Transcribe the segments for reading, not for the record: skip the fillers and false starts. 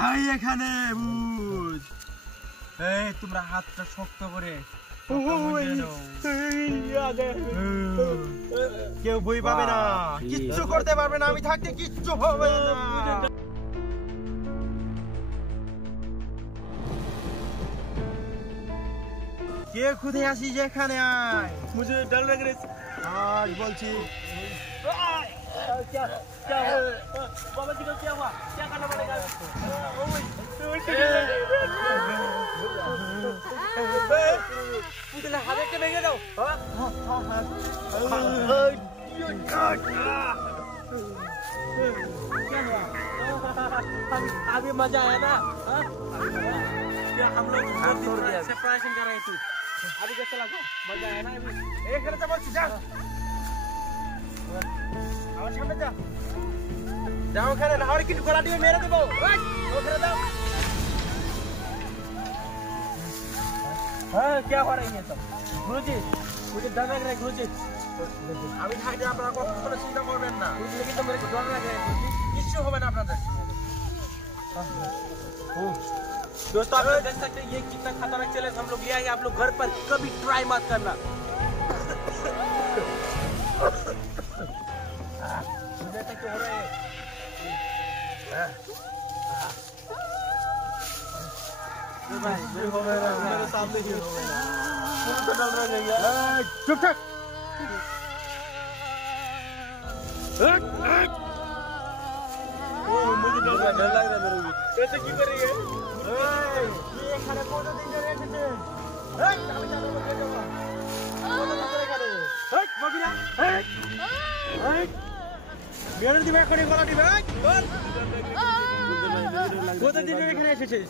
আয় এখানে ভূত। এই তোমরা হাতটা শক্ত করে কেউ ভয় পাবে না, কিচ্ছু করতে পারবে না, আমি থাকতে কিচ্ছু হবে না। কে খুঁজে আসিস এখানে? আয়, মুঝে ডর লাগ রে। আজ বলছি क्या क्या बाबा जी को क्या हुआ? क्या करना पड़ेगा? पुतला हाथ के भेज दो। क्या हुआ? अभी मजा आया ना? क्या हम लोग सेपरेशन कर रहे थे? अभी कैसा लगा? मजा आया ना? अभी एक घंटा बहुत जा। আমার সামনে যা, যাও ওখানে, না হলে কিন্তু গলা দিয়ে মেরে দেবো। ওখানে যাও। हाँ क्या हो रहा है ये सब? गुरुजी मुझे डर लग रहा है गुरुजी। अभी থাকতে আপনারা কখনো চিন্তা করবেন না, लेकिन तो मेरे को डर लग रहा है गुरुजी, किच्छु হবে না আপনাদের। दोस्तों आप देख सकते हैं ये कितना खतरनाक चैलेंज हम लोग लिया है, आप लोग घर पर कभी ट्राई मत करना। क्या हो रहा है? मेरे सामने ही हो रहा है, तो डर रहा है। चुप ठाक। मुझे डर लग रहा है मेरे को। कैसे क्यों कर रही है? ये खाने को तो दिन रहे थे। चाबी चाबी बोल दो। वो तो दूसरे का है। मगना। मेरे दिमाग করে গলা দিবে। কত দিন এখানে এসেছিস?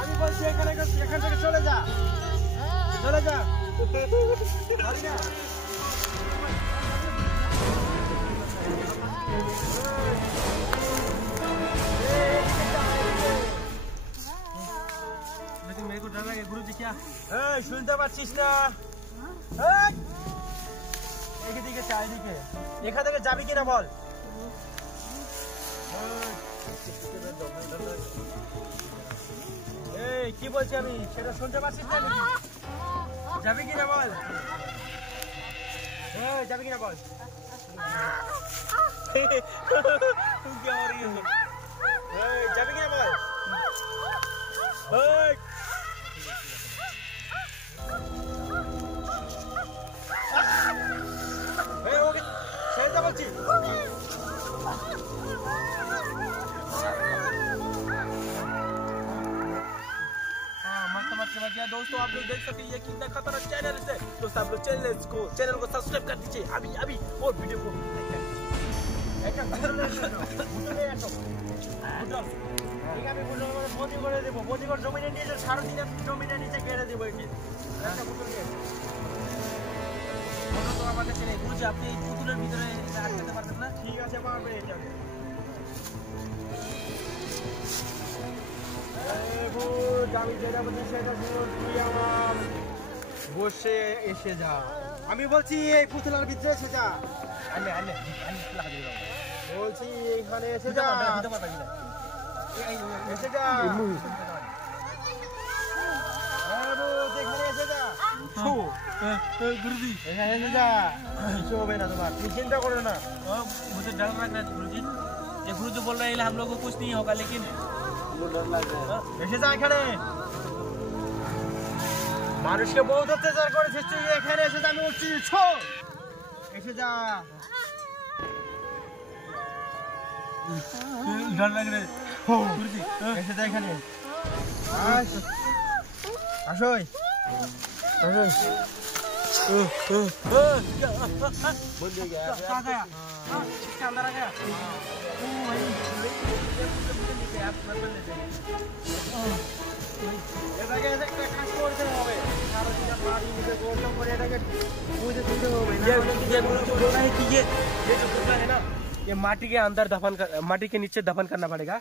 আমি বলছি এখান থেকে চলে যা, চলে যা। लेकिन मेरे को डर लगे गुरुजी। क्या শুনতে পাচ্ছিস না? এদিকে চারিদিকে, এখান থেকে যাবি কিনা বল। এই কি বলছি আমি সেটা শুনতে পাচ্ছিস না? যাবি কিনা বল, যাবি কিনা বল। যাবি কিনা বল। दोस्तों आप लोग देख सकते हैं ये कितना खतरनाक चैनल है। दोस्तों आप लोग चैनल को सब्सक्राइब कर दीजिए अभी अभी, और वीडियो को लाइक कर दीजिए। আপনি এই পুতুলের ভিতরে আটকাতে পারবেন না? ঠিক আছে, পারবে। আমি যেটা বলছি সেটা শুনুন, তুই আমার বসে এসে যা। আমি বলছি এই পুতুলার ভিতরে এসে যা। বলছি এইখানে এসে যা, এসে যা। এখানে এসে যা गुरुजी, এখানে এসে যা। কিছু হবে না তোমার, তুমি চিন্তা করো না। मुझे डर लग रहा है गुरुजी। ये गुरुजी बोल रहे हैं हम लोग को कुछ नहीं होगा, लेकिन डर लग रहा है। এসে যা এখানে। মানুষকে বহুত অত্যাচার করেছিস তুই, এখানে এসে যা। আমি বলছি এসে যা। डर लग रहा है गुरुजी, এসে যা এখানে। আসোই बंद हो गया। कहाँ गया? इसके अंदर आ गया। ये माटी के अंदर दफन कर, माटी के नीचे दफन करना पड़ेगा।